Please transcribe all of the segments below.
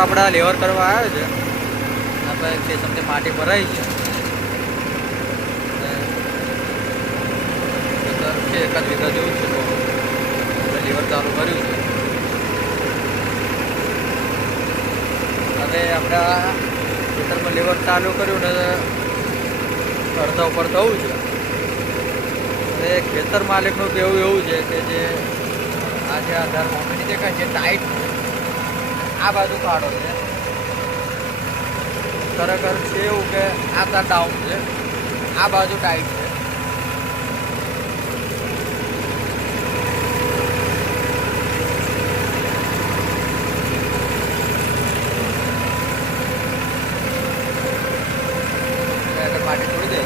આપણે લેવર કરવા આવ્યો છે. આપણે સ્ટેશનથી માટી ભરાઈ છે. એકાદ વીઘા જેવું છે તો આપણે લેવર ચાલુ કર્યું છે. હવે આપણે આ ખેતરમાં લેવર ચાલુ કર્યું ને અડધા ઉપર થવું છે. હવે ખેતર માલિકનું કહેવું એવું છે કે જે આ જે આધાર મમ્મીની દેખાય છે ટાઈટ આ બાજુ કાઢો છે. ખરેખર છે એવું કે આ તાર ડાઉન છે, આ બાજુ ટાઈટ છે. માટી છોડી દે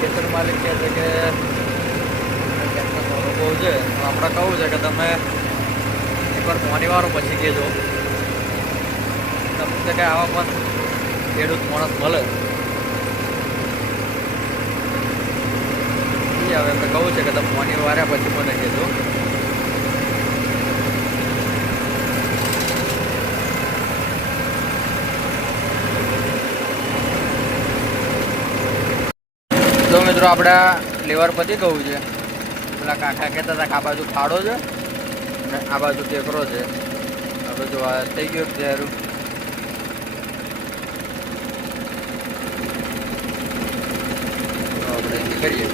ખેતર માલિક કહે છે કે બહુ છે. આપણે કહું છે કે તમે એકવાર મોનીવાળો પછી કહેજો. તમને કે આવા પણ ખેડૂત માણસ મળે. હવે એમને કહું છે કે તમે મોનીવાળા પછી મને કહેજો. તો મિત્રો આપણે લેવર પછી કહું છે. પેલા કાકા કહેતા હતા કે આ બાજુ ખાડો છે અને આ બાજુ ટેકરો છે. હવે જો આ થઈ ગયું સારું. આપણે કરીએ.